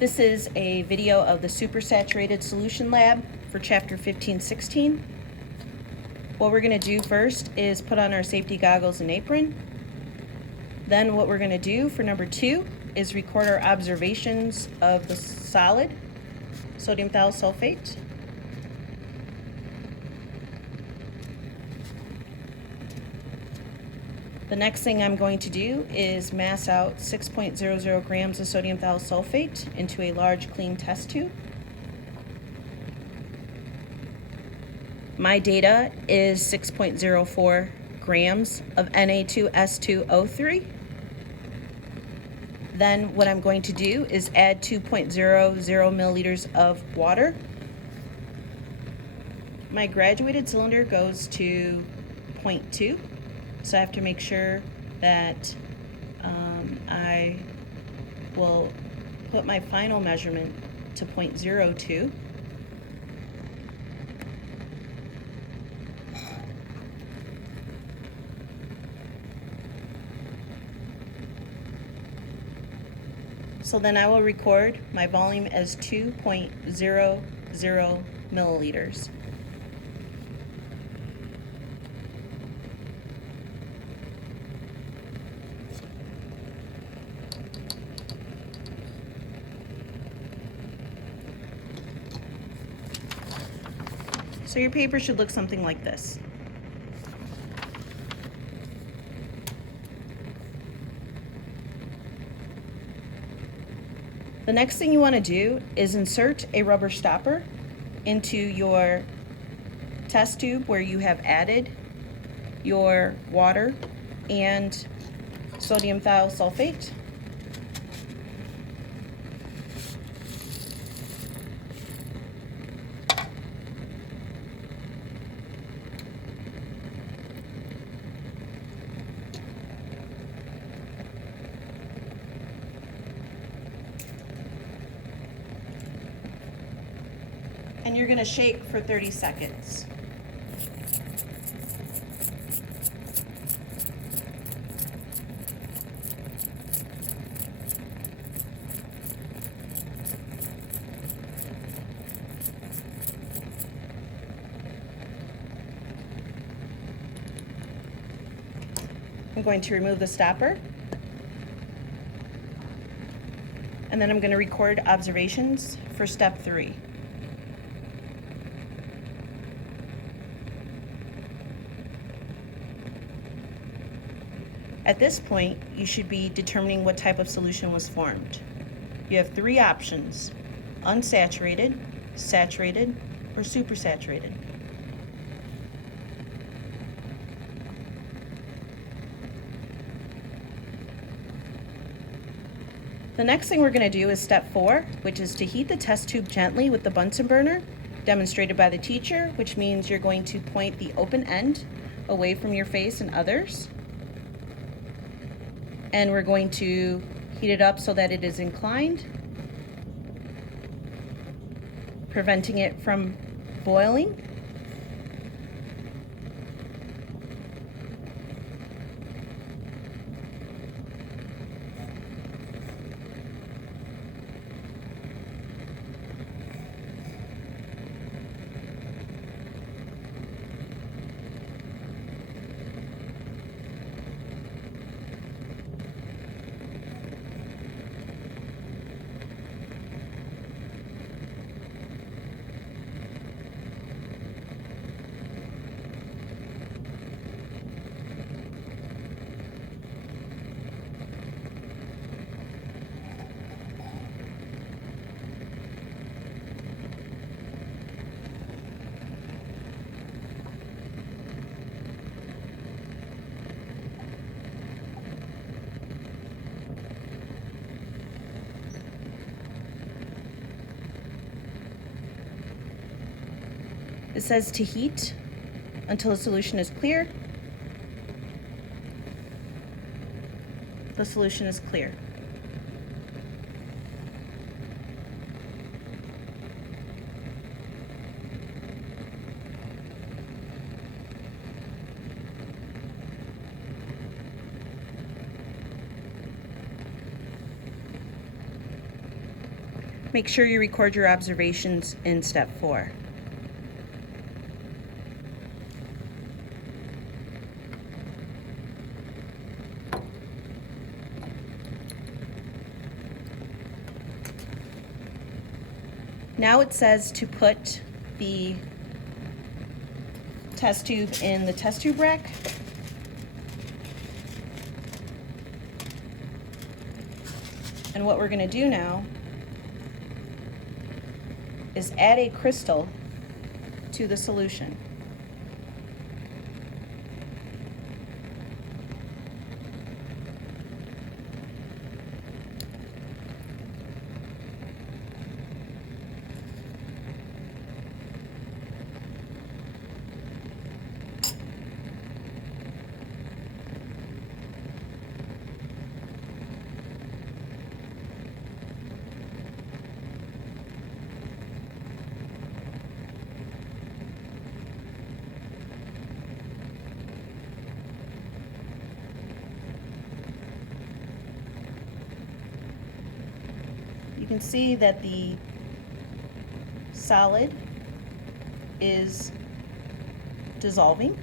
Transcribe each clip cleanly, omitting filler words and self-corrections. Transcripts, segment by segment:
This is a video of the Supersaturated Solution Lab for Chapter 15-16. What we're going to do first is put on our safety goggles and apron. Then what we're going to do for number 2 is record our observations of the solid, sodium thiosulfate. The next thing I'm going to do is mass out 6.00 grams of sodium thiosulfate into a large clean test tube. My data is 6.04 grams of Na2S2O3. Then what I'm going to do is add 2.00 milliliters of water. My graduated cylinder goes to 0.2. So I have to make sure that I will put my final measurement to 0.02. So then I will record my volume as 2.00 milliliters. So your paper should look something like this. The next thing you want to do is insert a rubber stopper into your test tube where you have added your water and sodium thiosulfate. And you're going to shake for 30 seconds. I'm going to remove the stopper. And then I'm going to record observations for step 3. At this point, you should be determining what type of solution was formed. You have 3 options: unsaturated, saturated, or supersaturated. The next thing we're going to do is step 4, which is to heat the test tube gently with the Bunsen burner, demonstrated by the teacher, which means you're going to point the open end away from your face and others. And we're going to heat it up so that it is inclined, preventing it from boiling. It says to heat until the solution is clear. The solution is clear. Make sure you record your observations in step 4. Now it says to put the test tube in the test tube rack. And what we're going to do now is add a crystal to the solution. You can see that the solid is dissolving.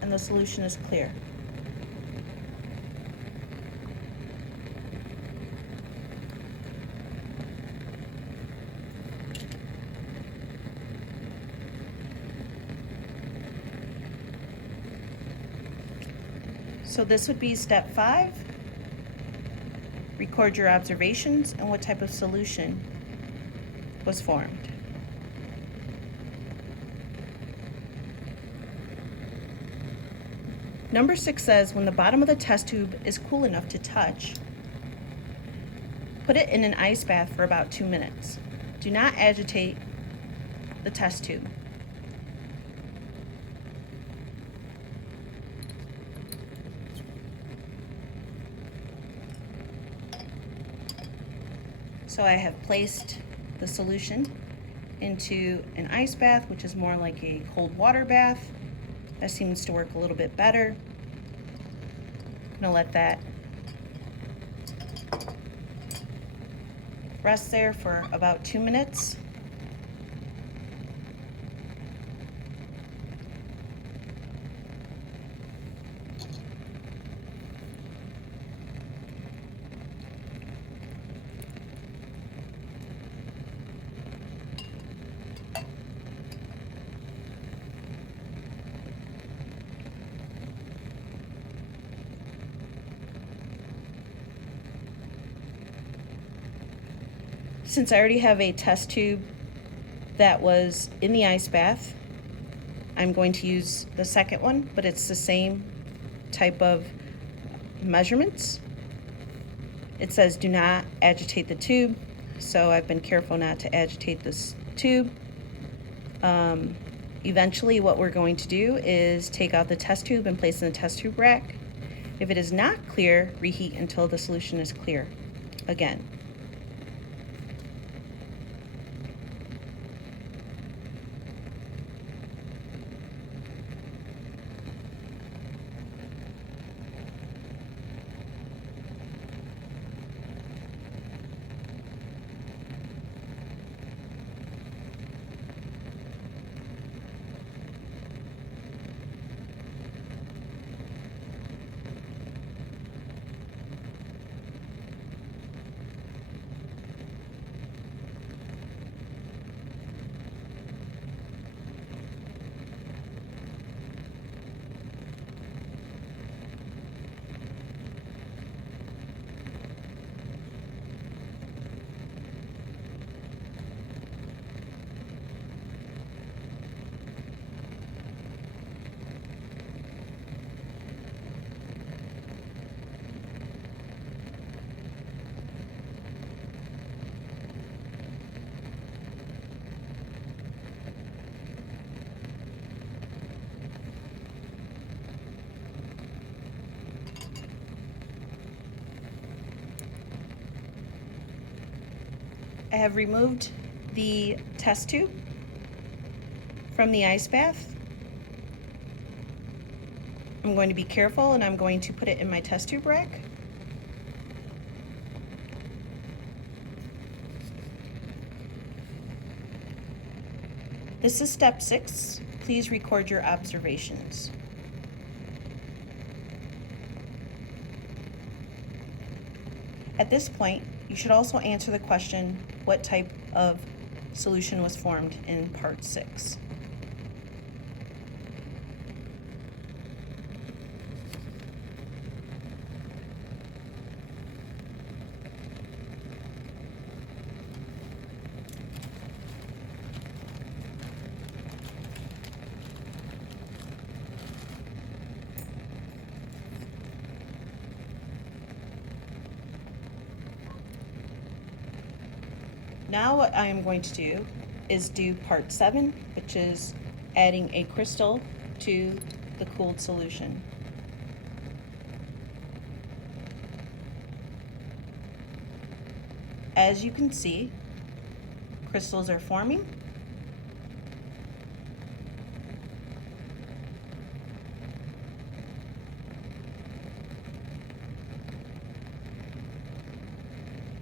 And the solution is clear. So this would be step 5. Record your observations and what type of solution was formed. Number 6 says when the bottom of the test tube is cool enough to touch, put it in an ice bath for about 2 minutes. Do not agitate the test tube. So I have placed the solution into an ice bath, which is more like a cold water bath. That seems to work a little bit better. I'm gonna let that rest there for about 2 minutes. Since I already have a test tube that was in the ice bath, I'm going to use the second one, but it's the same type of measurements. It says do not agitate the tube, so I've been careful not to agitate this tube. Eventually what we're going to do is take out the test tube and place in the test tube rack. If it is not clear, reheat until the solution is clear again. I have removed the test tube from the ice bath. I'm going to be careful and I'm going to put it in my test tube rack. This is step 6. Please record your observations. At this point, you should also answer the question, what type of solution was formed in part 6? Now what I am going to do is do part 7, which is adding a crystal to the cooled solution. As you can see, crystals are forming.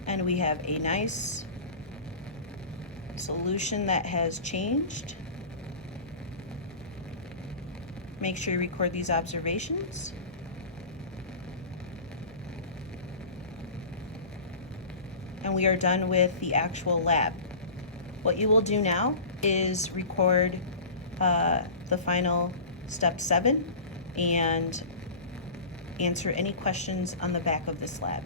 And we have a nice solution that has changed. Make sure you record these observations. And we are done with the actual lab. What you will do now is record the final step 7 and answer any questions on the back of this lab.